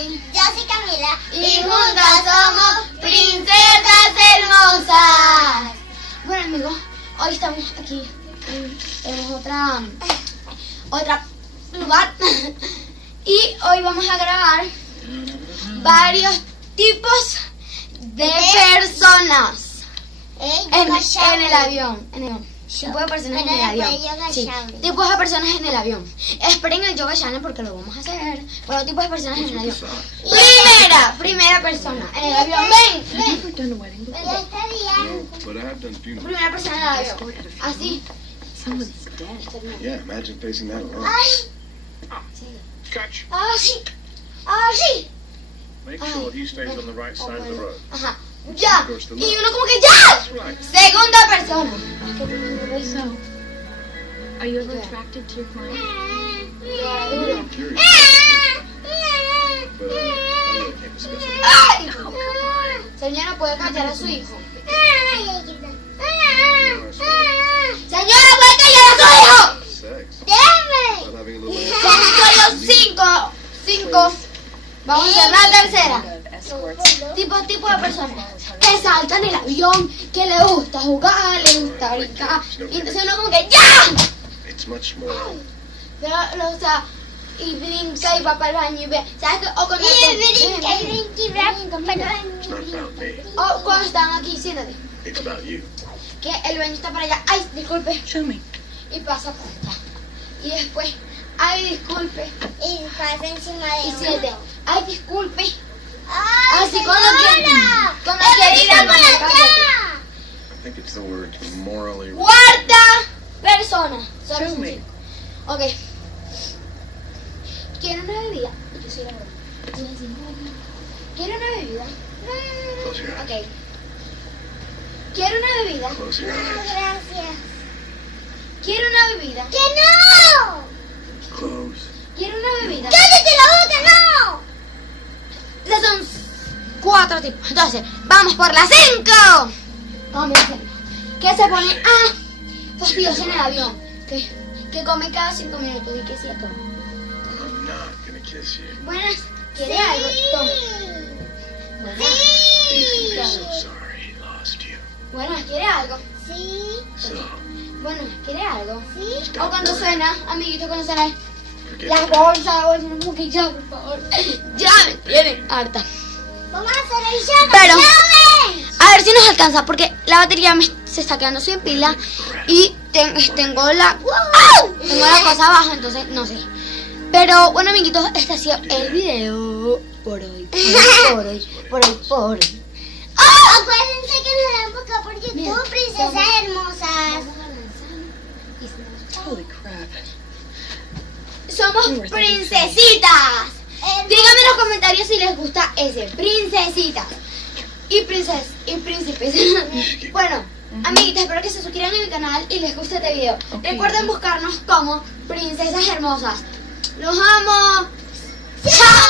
Emily. Yo soy Camila. Y juntas somos princesas hermosas. Bueno, amigos, hoy estamos aquí en otra lugar. Y hoy vamos a grabar varios tipos de personas en el avión. Tipos de personas en el avión. Sí, tipos de personas en el avión. Esperen el yoga channel porque lo vamos a hacer. Bueno, tipos de personas en el avión. Primera persona en el avión. Ven. Primera persona en el avión. Así. Yeah, imagine facing that alone. Catch. Así. Make sure he stays on the right side of the road. Ajá. Ya. Y uno como que ya. Right. Segunda persona. So, are you ever attracted to your client? I'm curious. But I really can't discuss it. ¡Ay! Oh, come on. Señora, ¿puede callar a su hijo? No, Señora, ¿puede callar a su hijo? sex. Déjame. I'm having a little Son solo cinco. Vamos a hacer la tercera. Tipo de personas que saltan el avión, que le gusta jugar, le gusta brincar. Y entonces uno como que ¡ya! It's much more. O sea, y brinca y va para el baño y ve. ¿Sabes qué? O cuando It's not about me. o cuando están aquí, siéntate. It's about you. Que el baño está para allá. Ay, disculpe. Show me. Y pasa por allá. Y después, ay, disculpe. Y pasa encima de Y siete, ay, disculpe. ¡Ay, Así cuando quiere ir al baño, cállate. I think it's the word morally. Cuarta persona. Solo Show son me. cinco. Ok. ¿Quiere una bebida? Yo soy la verdad. ¿Quiere una bebida? Close your eyes. Ok. ¿Quiere una bebida? Close your eyes. Gracias. ¿Quiere una bebida? ¡Que no! Close. ¿Quiere una bebida? ¡Cállate la boca, no! Esos son 4 tipos. Entonces, vamos por las 5. Comencemos. Que se pone fastidioso en el avión. Que come cada 5 minutos y que sí a todo. I'm not gonna kiss you. Buenas. ¿Quiere algo? Toma. Buenas. He's gonna be so sorry he lost you. Buenas. ¿Quiere algo? Sí, So, Buenas. ¿Quiere algo? sí. O cuando suena, amiguito, cuando suena forget las it. bolsas, como que ya, por favor. Ya me tienen harta. Vamos a hacer el yoga. Pero, ¡Challenge! a ver si nos alcanza, porque la batería se está quedando sin pila y tengo la cosa baja, entonces no sé. Pero bueno, amiguitos, este ha sido el video por hoy. Acuérdense que nos dan boca por YouTube, princesas hermosas. Holy crap. Somos princesitas. Díganme en los comentarios si les gusta ese, princesitas y príncipes. Bueno, amiguitas, espero que se suscriban a mi canal y les guste este video. Recuerden buscarnos como princesas hermosas. Los amo. ¡Chao!